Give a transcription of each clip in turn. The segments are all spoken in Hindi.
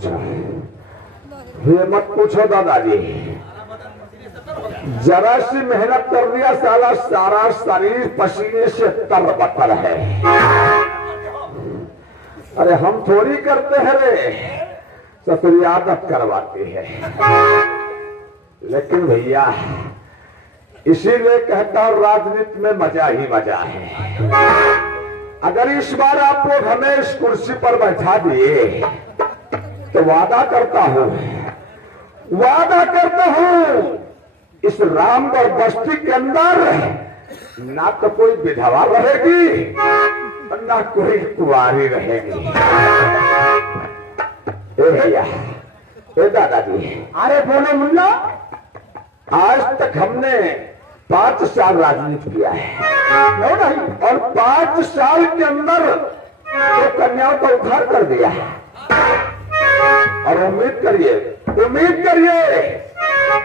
पूछा। ये मत पूछो दादाजी, जरा सी मेहनत कर दिया साला सारा शरीर पसीने से तर बतर है। अरे हम थोड़ी करते हैं रे, ससुरी आदत करवाती है। लेकिन भैया इसीलिए कहता हूं राजनीति में मजा ही मजा है। अगर इस बार आप लोग हमें इस कुर्सी पर बैठा दिए तो वादा करता हूं इस रामगढ़ बस्ती के अंदर ना तो कोई विधवा रहेगी और ना कोई कुंवारी रहेगी। ए भैया, ए दादाजी, अरे बोले मुन्ना, आज तक हमने 5 साल राजनीति किया है। क्यों नहीं? और 5 साल के अंदर तो कन्याओं को उद्धार कर दिया। और उम्मीद करिए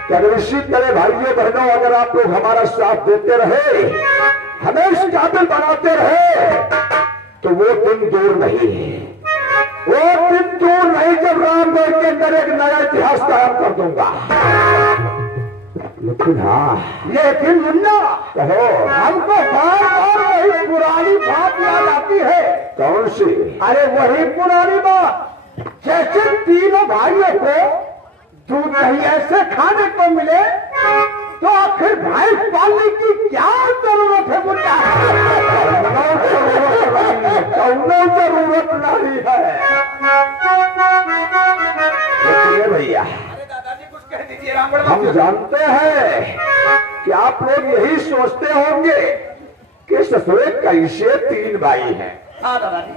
कि इसी तरह भाइयों बहनों अगर आप लोग हमारा साथ देते रहे, हमें इस काबिल बनाते रहे, तो वो दिन दूर नहीं जब रामगढ़ के अंदर एक नया इतिहास कायम कर दूंगा। लेकिन लेकिन मुन्ना, कहो, हमको बार बार वही पुरानी बात याद आती है। कौन सी? अरे वही पुरानी बात, जैसे तीनों भाइयों को दूध नहीं ऐसे खाने को मिले तो आखिर भैंस पालने की क्या जरूरत है मुन्ना? कौनो जरूरत नहीं है। लेकिन भैया, हम जानते हैं कि आप लोग यही सोचते होंगे कि ससुरे कैसे 3 भाई हैं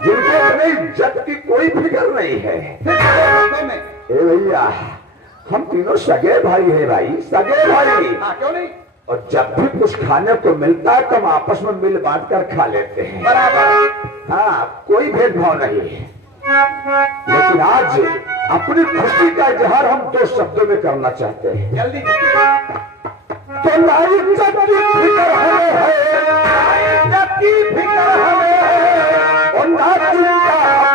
जिनको अपनी इज्जत की कोई फिक्र नहीं है। ए भैया, हम तीनों सगे भाई हैं भाई, सगे भाई। क्यों नहीं? और जब भी कुछ खाने को मिलता है तो हम आपस में मिल बांट कर खा लेते हैं। बराबर। हाँ, कोई भेदभाव नहीं है। लेकिन आज अपनी खुशी का इजहार हम 2 शब्दों में करना चाहते हैं। जल्दी तो नारी इज्जत की फिक्र हमें है, इज्जत की फिक्र हमें है, और नारी का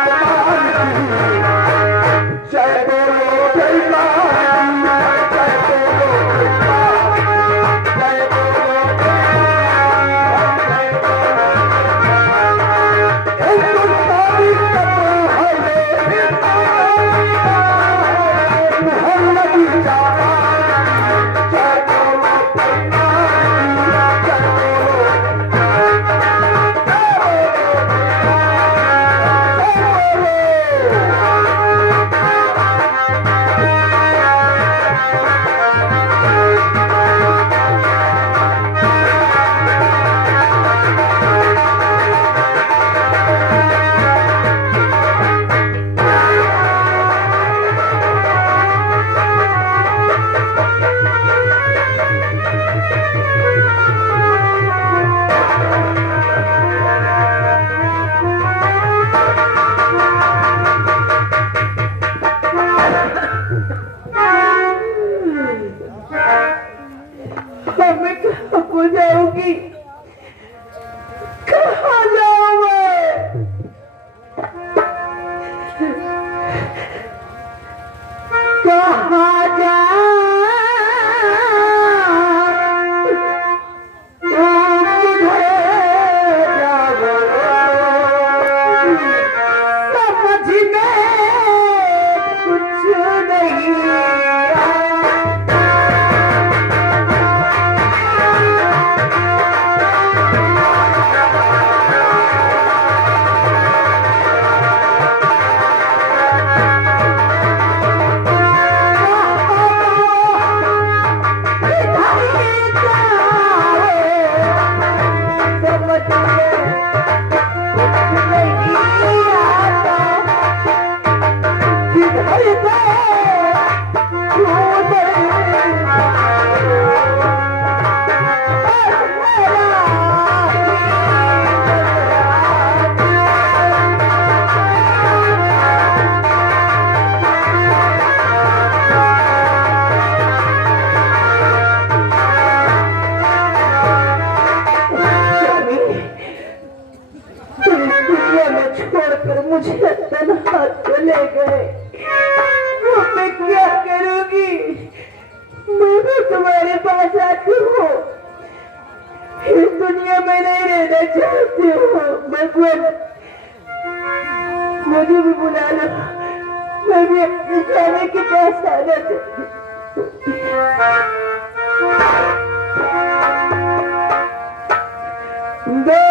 अपमान की। जय बोलो जय मां, जय बोलो जय मां, जय बोलो जय मां, जय बोलो नारी का मोहम्मदी जवान, जय बोलो जय मां, जय दुनिया में नहीं रहना चाहती हूँ। मुझे भी बुला लो, मैं भी अपने स्वामी के पास आना चाहती हूँ। दो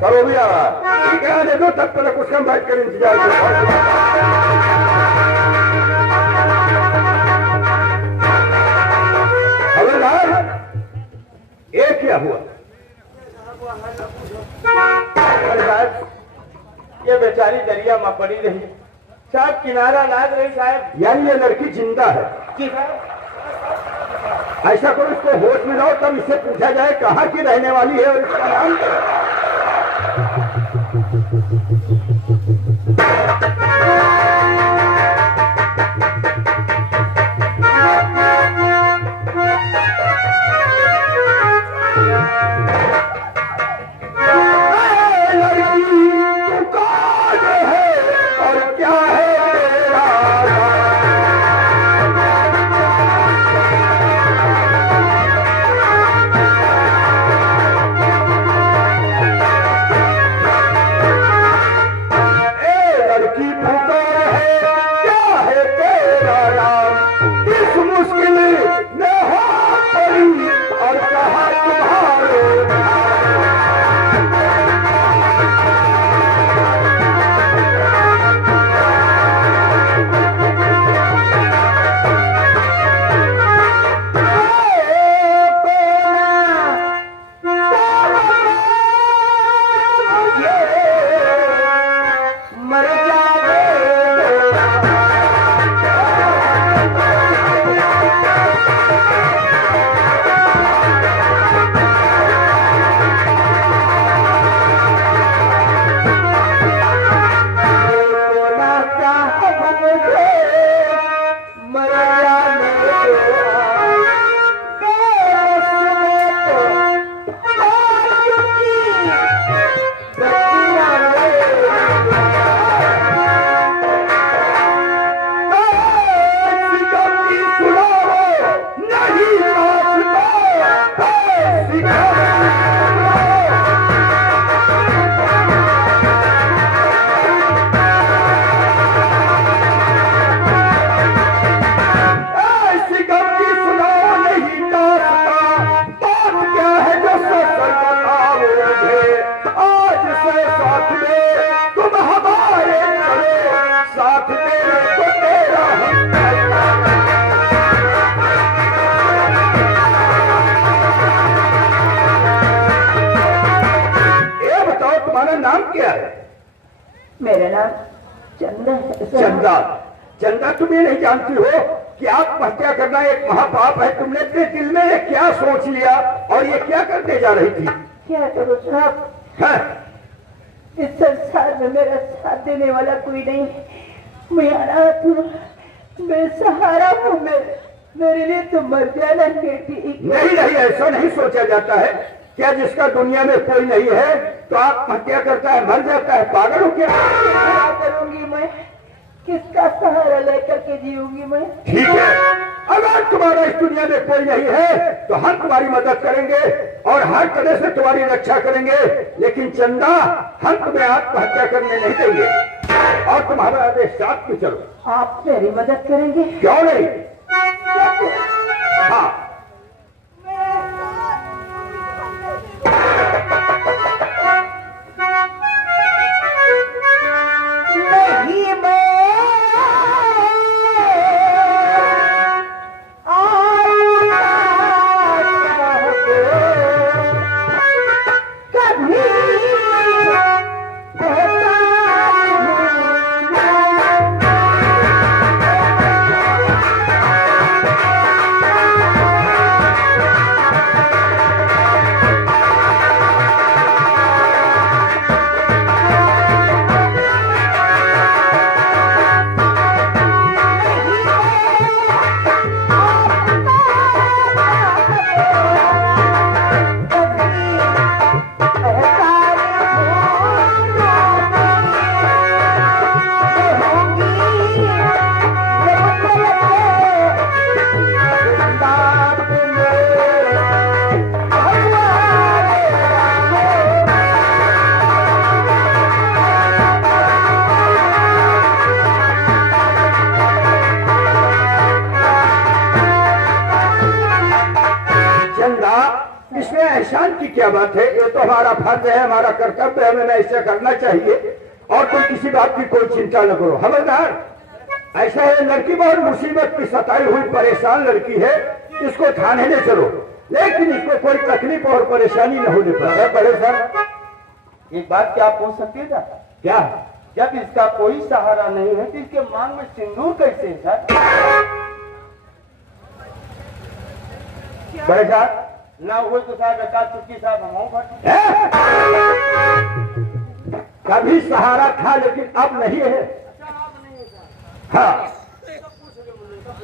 करो भी आ रहा ठीक है, देखो तब तक कुछ कम बैठ कर इंतजार करो। हवलदार, ये क्या हुआ? ये बेचारी दरिया में पड़ी रही साहब, किनारा लाग रही साहब। यानी ये लड़की जिंदा है? जी साहब। ऐसा करो, इसको होश में लाओ, तब इससे पूछा जाए कहाँ की रहने वाली है और इसका नाम क्या है। साथ में तुम हमारे चलो, साथ में मेरा नाम चंदा है सर। चंदा, चंदा तुम ये नहीं जानती हो कि आत्महत्या करना एक महापाप है? तुमने अपने दिल में ये क्या सोच लिया और ये क्या करने जा रही थी? क्या करूं साहब, हाँ? इस संसार में मेरा साथ देने वाला कोई नहीं। मैं अनाथ हूँ, मैं सहारा हूँ, मेरे लिए तो मर जाना ठीक। नहीं नहीं, ऐसा नहीं सोचा जाता है। क्या जिसका दुनिया में कोई नहीं है तो आत्महत्या करता है, मर जाता है? पागल हो क्या? क्या करूंगी मैं, किसका सहारा लेकर के जीऊंगी मैं? ठीक है, अगर तुम्हारा इस दुनिया में कोई नहीं है तो हम तुम्हारी मदद करेंगे और हर तरह से तुम्हारी रक्षा करेंगे, लेकिन चंदा हम तुम्हें आत्महत्या करने नहीं देंगे और तुम्हारा आदेश साथ में चलो। आप मेरी मदद करेंगे? क्यों नहीं? हाँ, नहीं मैं कभी इसमें एहसान की क्या बात है? ये तो हमारा फर्ज है, हमारा कर्तव्य है, हमें ऐसा करना चाहिए और तुम किसी बात की कोई चिंता न करो। खबरदार, ऐसा है, लड़की बहुत मुसीबत की सताई हुई परेशान लड़की है, इसको थाने ले चलो, लेकिन इसको कोई तकलीफ और परेशानी न होने पाए। बड़े सर, एक बात क्या आप पूछ सकते हैं? क्या? जब इसका कोई सहारा नहीं है तो इसके मांग में सिंदूर कैसे है सर? बड़े साहब, ना हुए तो साहब एक आध चुटकी साहब हम फट। कभी सहारा था लेकिन अब नहीं है। हाँ,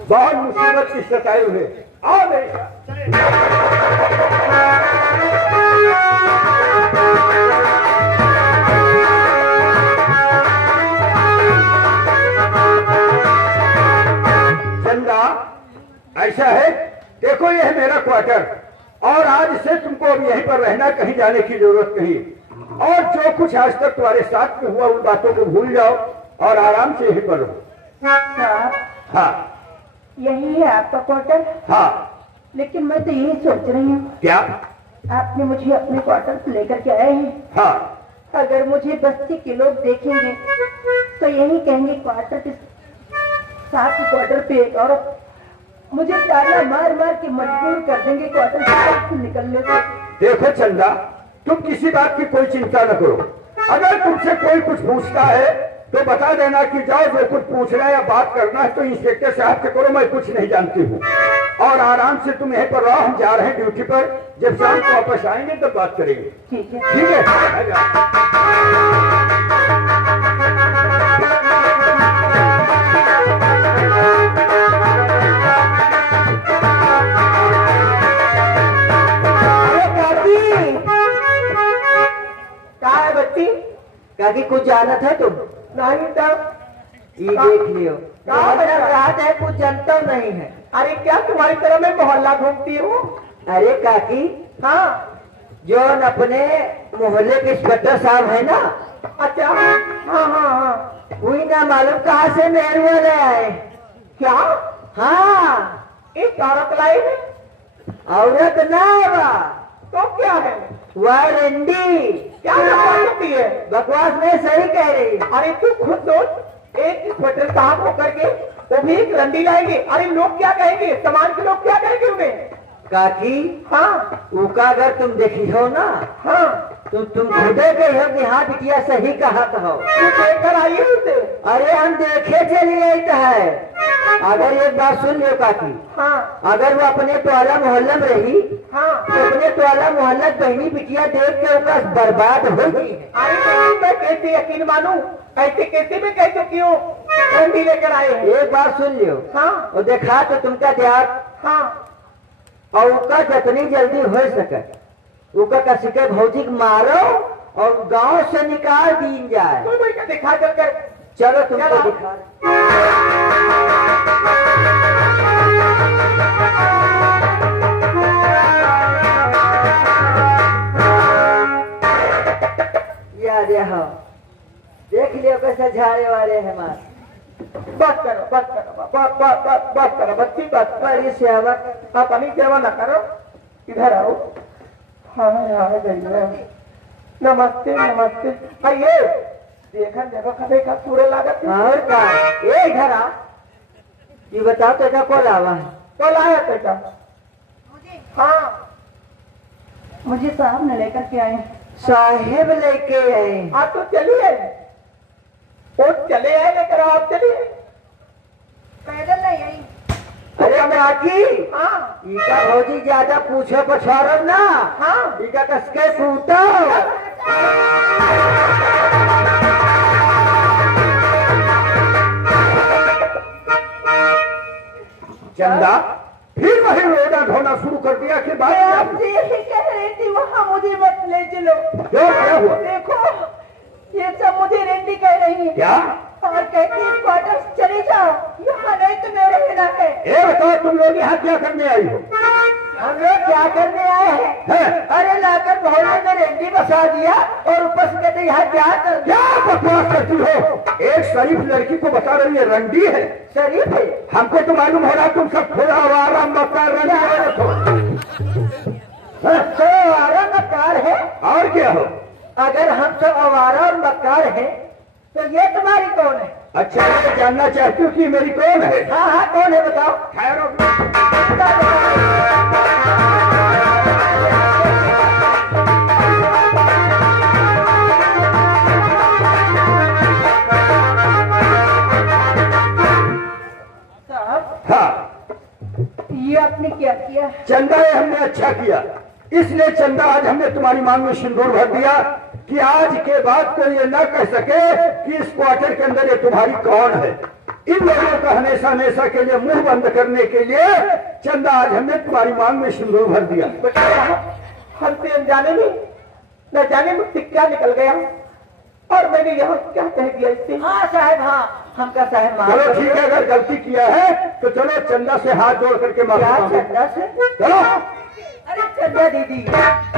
बहुत मुसीबत की सताई हुई। आओ मेरे साथ। चंदा, ऐसा है, देखो ये है मेरा क्वार्टर और आज से तुमको अब यहीं पर रहना, कहीं जाने की जरूरत नहीं। और जो कुछ आज तक तुम्हारे साथ में हुआ उन बातों को भूल जाओ और आराम से यहीं पर रहो। साहब, हाँ यही है आपका क्वार्टर? हाँ। लेकिन मैं तो यही सोच रही हूँ, क्या? आपने मुझे अपने क्वार्टर पे लेकर के आए हैं। हाँ, अगर मुझे बस्ती के लोग देखेंगे तो यही कहेंगे क्वार्टर के साथ क्वार्टर पे एक औरत, मुझे ताला मार मार के मजबूर कर देंगे क्वार्टर से निकलने को। देखो चंदा, तुम किसी बात की कोई चिंता न करो। अगर तुमसे कोई कुछ पूछता है तो बता देना कि जाओ, जो कुछ पूछना है या बात करना है तो इंस्पेक्टर साहब से करो, मैं कुछ नहीं जानती हूँ। और आराम से तुम यहीं पर रहो, हम जा रहे हैं ड्यूटी पर, जब शाम को वापस आएंगे तब बात करेंगे। ठीक है, ठीक है, आ जाओ। काकी कुछ जानत है तुम? नहीं तो ये देख लियो, रात है, कुछ जानता नहीं है। अरे क्या तुम्हारी तरह मैं मोहल्ला घूमती हूँ? अरे काकी, हाँ, जो अपने मोहल्ले के इंस्पेक्टर साहब है ना। अच्छा, हाँ हाँ हाँ, वही ना मालूम कहाँ से मेहर वाले आए। क्या? हाँ, एक औरत लाई है। औरत ना बा तो क्या है? वह रंडी। क्या बकवास है? बकवास में सही कह रही। अरे तू खुद सोच, एक इंस्पेक्टर साहब होकर के वो भी एक रंडी लाएंगे, अरे लोग क्या कहेंगे, समाज के लोग क्या कहेंगे उन्हें? काकी, हाँ, उसका अगर तुम देखी हो ना, हाँ, तुम खुदे कही हो कि हाँ बिटिया सही कहा हो। तू देखकर आई है उसे? अरे हम देखे चली आई है। अगर एक बात सुन लियो काकी, हाँ अगर वो अपने टोला मोहल्ला में रही हाँ। तो अपने टोला मोहल्ला बहनी बिटिया देख के उसका बर्बाद हो गई है। अरे नहीं, मैं कैसे यकीन मानूं? ऐसे कैसे मैं कह सकती हूँ रंडी लेकर आए हैं? एक बात सुन लियो, हाँ और देखा तो तुमका ध्यान हाँ। और उसका जितनी जल्दी हो सके उसका कसी के भौजी मारो और गांव से निकाल दी जाए। तू मुझे दिखा कर चलो तुमको चलो। दिखा। याद है, देख लियो कैसे झाड़े वाले हैं मार। बस करो बस करो बस करो बच्ची बस। बड़ी सेवक आप अपनी सेवा न करो, इधर आओ। हाँ हाँ भैया नमस्ते नमस्ते। आइए देखा देखो कभी का पूरे लागत है। और का ये इधर आ, ये बताओ तो क्या कॉल आवा है? तो लाया बेटा? हाँ मुझे साहब ने लेकर के आए। साहेब लेके आए। आप तो चलिए, वो चले आए लेकर आप चलिए। पैदल नहीं आई। अरे काकी, हाँ इका भौजी ज्यादा पूछो पछाड़ो ना। हाँ इका कसके पूछो। चंदा फिर वही रोना धोना शुरू कर दिया कि बात क्या आप हुई? यही कह रही थी वहाँ मुझे मत ले चलो। क्यों, क्या हुआ? देखो ये सब मुझे रेंडी कह रही है क्या? और कहती है क्वार्टर चले जाओ, यहाँ नहीं तुम्हें रहना है। ये बताओ तुम लोग यहाँ क्या करने आई हो? हम लोग क्या करने आए हैं? हैं? अरे लाकर मोहल्ले में रेंडी बसा दिया और ऊपर से कहते यहाँ क्या कर क्या बकवास करती हो? एक शरीफ लड़की को बता रही है रंडी है। शरीफ है। हमको तो मालूम हो रहा तुम सब खुदा आवारा मक्कार रंडी औरत हो। हैं? तो आवारा मक्कार है। और क्या हो? अगर हम सब आवारा और मक्कार हैं तो ये तुम्हारी कौन है? अच्छा ये जानना चाहती हूँ कि मेरी कौन है? हाँ हाँ कौन है बताओ। ठहरो। साहब हाँ ये आपने क्या किया? चंदा ये हमने अच्छा किया, इसलिए चंदा आज हमने तुम्हारी मांग में सिंदूर भर दिया कि आज के बाद कोई ये न कह सके कि इस क्वार्टर के अंदर ये तुम्हारी कौन है। इन लोगों का हमेशा हमेशा के लिए मुंह बंद करने के लिए चंदा आज हमने तुम्हारी मांग में सिंदूर भर दिया। हमसे अनजाने में न जाने मुझसे क्या निकल गया और मैंने यहाँ क्या कह दिया इससे। हाँ साहब हाँ, हमका साहब माफ चलो करो। ठीक है, अगर गलती किया है तो चलो चंदा से हाथ जोड़ करके माफी क्या मांगो। चंदा से? चलो। अरे चंदा दीदी,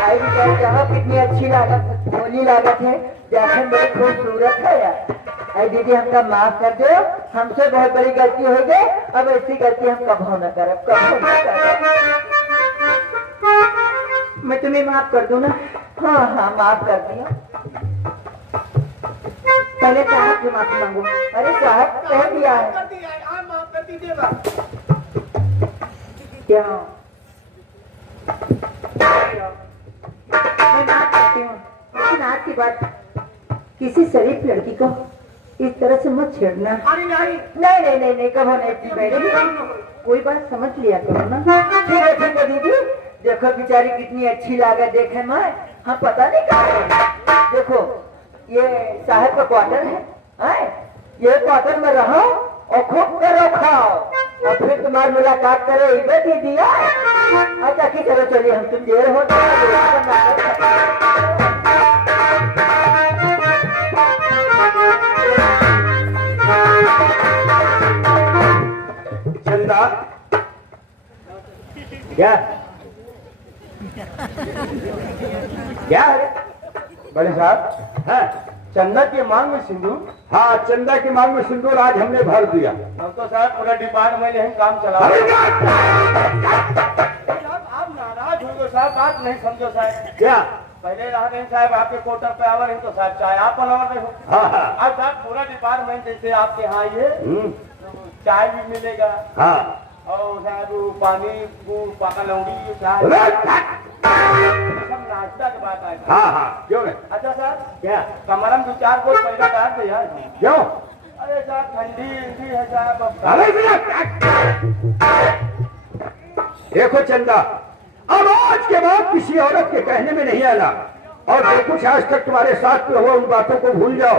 आई भी जाओ, कितनी अच्छी लागत, भोली लागत है, देखने में खूबसूरत है यार। आई दीदी हमका माफ कर दो, हमसे बहुत बड़ी गलती हो गई, अब ऐसी गलती हम कभी न करें, कभी न करें। मैं तुम्हें माफ कर दूं ना? हाँ हाँ माफ कर दिया। पहले साहब से माफी मांगो। अरे साहब कह दिया है। माफ कर दीजिएगा। क्या? मैं माफ करती हूँ, लेकिन आज की बात किसी शरीफ लड़की को इस तरह से मत छेड़ना। अरे नहीं नहीं नहीं नहीं नहीं कहो नहीं थी मैंने, कोई बात समझ लिया करो ना। ठीक है दीदी, देखो बेचारी कितनी अच्छी लागत देखे मैं, हम पता नहीं कहा। देखो ये साहब का क्वार्टर है, ये क्वार्टर में रहो और खूब करो खाओ और फिर तुम्हारी मुलाकात करे इधर दीदी। अच्छा ठीक, चलो चलिए, हम तुम देर हो चंदा क्या क्या है? बड़े साहब हाँ चंदा की मांग में सिंधु। हाँ, चंदा की मांग में सिंदूर आज हमने भर दिया। हम तो साहब पूरा डिपार्टमेंट यही काम चला। अरे आप नाराज हो गए साहब, बात नहीं समझो साहब। क्या? पहले रहा नहीं साहब आपके क्वार्टर पे आवर नहीं तो साहब चाय आप बनावर नहीं हो। हाँ हाँ अब साहब पूरा डिपार्टमेंट जैसे आपके यहाँ आइए हम्म, तो चाय भी मिलेगा हाँ और साहब वो पानी वो पाका लौड़ी साहब अरे, सब नाश्ता के बाद आए। हाँ हाँ क्यों नहीं? अच्छा साहब, क्या कमरम 2-4 को पहले काट दे यार। क्यों? अरे साहब ठंडी इंडी है साहब, अब अरे भैया, देखो चंदा, अब आज के बाद किसी औरत के कहने में नहीं आना, और जो कुछ आज तक तुम्हारे साथ में हुआ उन बातों को भूल जाओ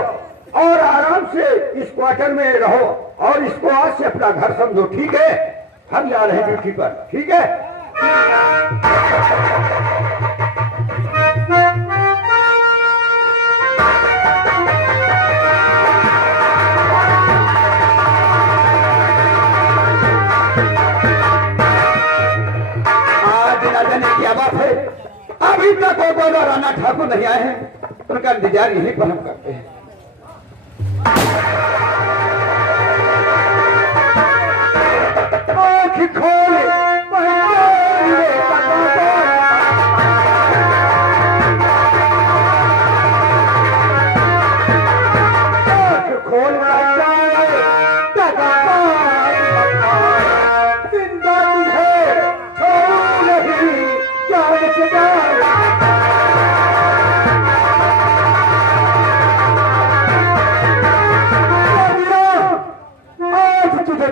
और आराम से इस क्वार्टर में रहो और इसको आज से अपना घर समझो, ठीक है? हम जा रहे हैं ड्यूटी पर, ठीक है? आज ना जाने क्या बात है, अभी तक वो दोनों राणा ठाकुर नहीं आए हैं, उनका इंतजार यहीं पर हम करते हैं। आँख खोल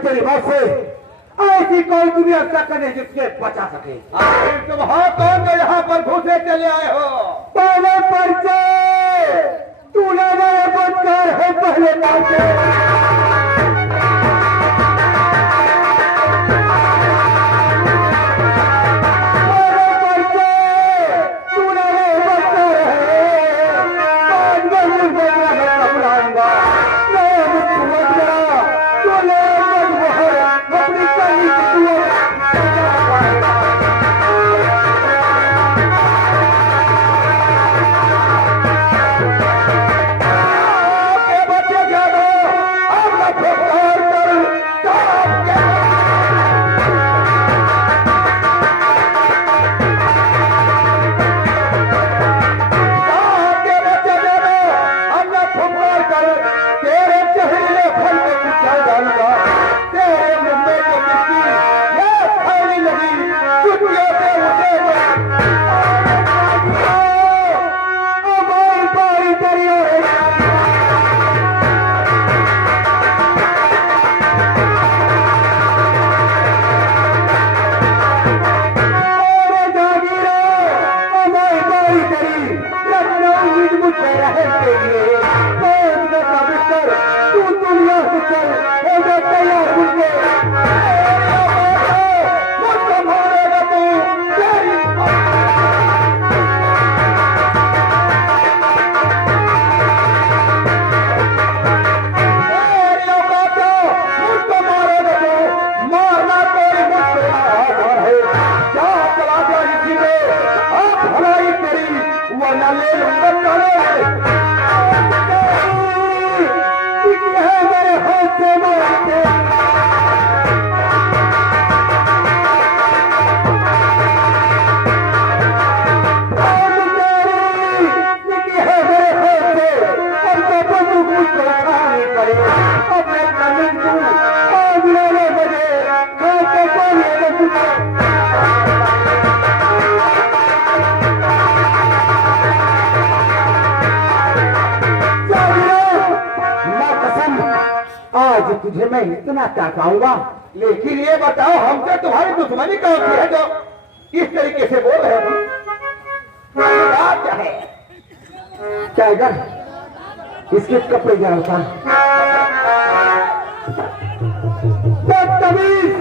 तेरी बात से ऐसी कोई दुनिया तक नहीं जिससे बचा सके। आखिर तुम हो कौन जो यहाँ पर घुसे चले आए हो? पहले परिचय तूने मेरे बनकर है, पहले परिचय तुझे मैं इतना क्या कहूंगा, लेकिन ये बताओ हमसे तुम्हारी दुश्मनी कौन सी है जो इस तरीके से बोल रहे हो? बात क्या है? टाइगर इसके कपड़े जरा उतार। बदतमीज!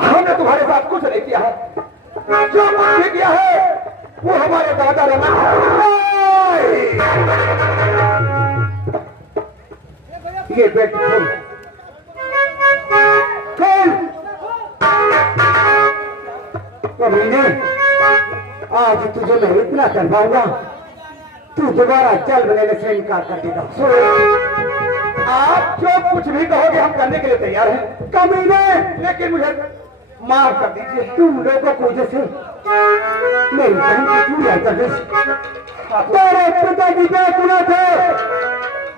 हमने तुम्हारे साथ कुछ नहीं किया है, जो कुछ भी किया है वो हमारे दादा रमन ये बेट खोल खोल। कमीने, आज तुझे मैं इतना कर पाऊंगा, तू दोबारा चल बनेने से इनकार कर देगा। आप जो कुछ भी कहोगे हम करने के लिए तैयार हैं। कमीने, लेकिन मुझे माफ कर दीजिए। तुम लोगों को जैसे मेरी बहन की क्यों याद कर रही? तेरे पिताजी क्या गुनाह थे?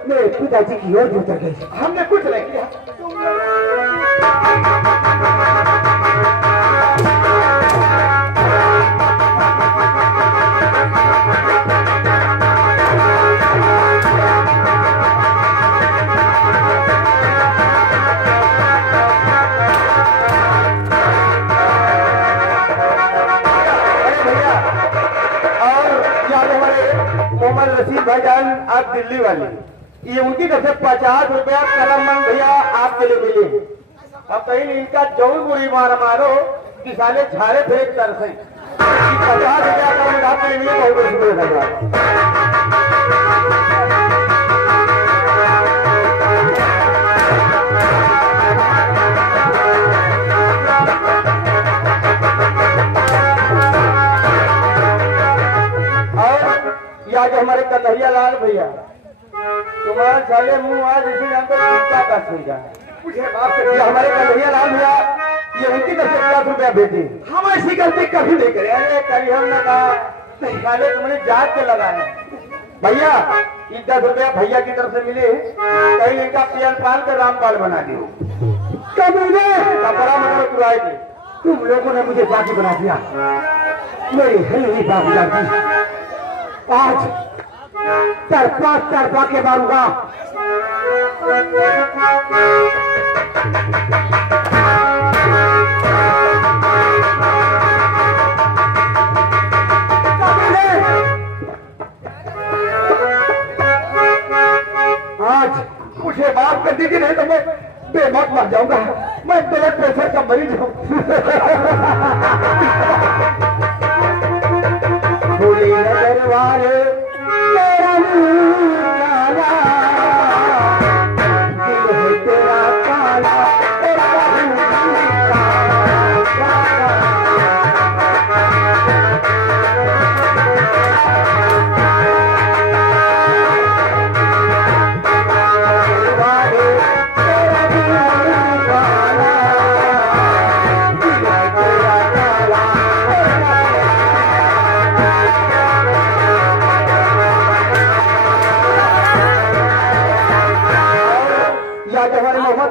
मेरे पिताजी की ओर उतर गई। हमने कुछ नहीं किया। मोहम्मद रशीद भाईजान, आप दिल्ली वाले, ये उनकी तरफ से 50 रुपया कलमबंद भैया आपके लिए मिले। अब कहीं इनका जौन बुरी मार मारो कि साले झाड़े फिर तरसे। 50 रुपया कलमबंद आपके लिए मिले, बहुत बहुत शुक्रिया धन्यवाद। आज हमारे कन्हैया लाल भैया, तुम्हारा साले मुंह आज इसी नाम पर कुत्ता का सुइगा। हमारे कन्हैया लाल भैया, ये उनकी तरफ से 50 रुपया भेजे। हम ऐसी गलती कभी नहीं करे। अरे कभी हमने कहा साले तुमने जात के लगाए भैया, 10 रुपया भैया की तरफ से मिले, कहीं इनका पियल पाल कर रामपाल बना दियो। कभी कपड़ा मतलब तुराए थे। तुम लोगों ने मुझे बाकी बना दिया। मेरी हिलनी बाबू जाती, आज तरफा के मारूंगा। आज मुझे माफ कर दीजिए, नहीं तो मैं बेमौत मर जाऊंगा। मैं ब्लड प्रेशर का मरीज हूँ। भूली नजर वाले तेरा काला, दिल है तेरा काला, तेरा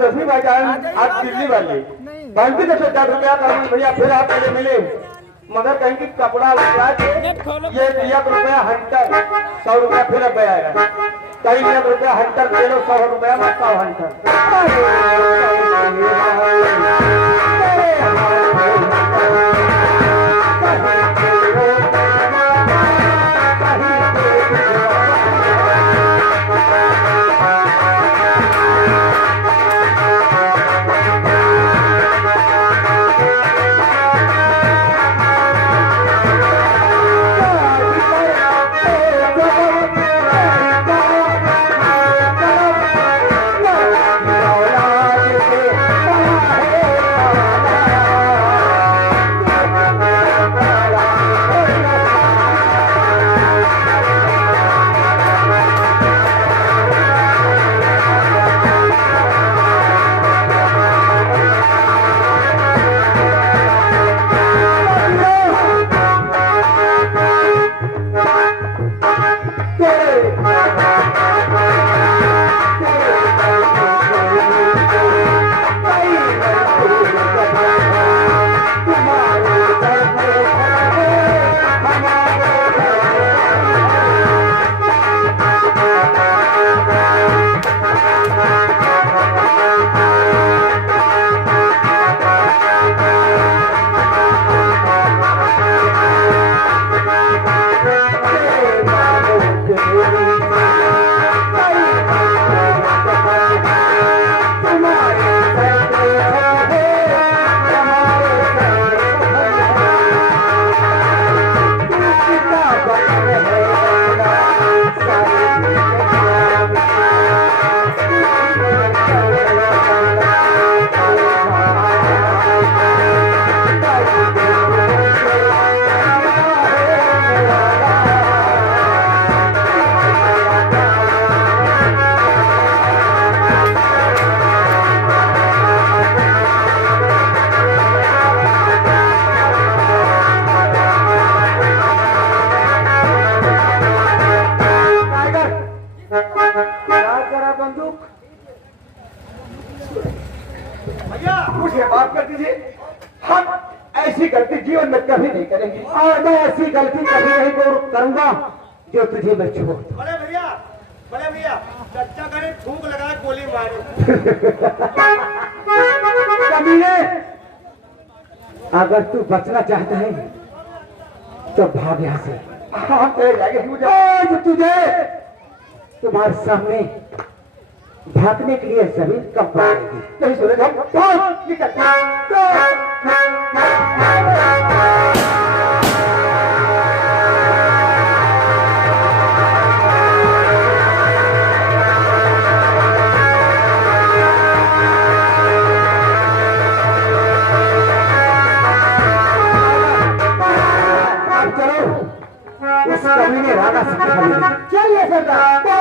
रफी भाईजान, आप दिल्ली वाले, बाल्टी से 10 रुपया कलमबंद भैया फिर आप पहले मिले, मगर कहीं की कपड़ा उठा के ये 1 रुपया हंटर, 100 रुपया फिर अब आएगा। कहीं 1 रुपया हंटर दे लो, 100 रुपया मत हंटर। हम ऐसी गलती जीवन में कभी नहीं करेंगे। और मैं ऐसी गलती कभी नहीं करूंगा जो तुझे मैं छोड़ दूं। बड़े भैया चच्चा करे थूक लगा गोली मारे। कमीने, अगर तू बचना चाहता है तो भाग यहाँ से। हम तेरे जाएंगे आज तुझे तुम्हारे सामने भागने के लिए जमीन कब पड़ेगी। नहीं सुनेगा हम निकल उस कमीने राधा से चलिए सरदार।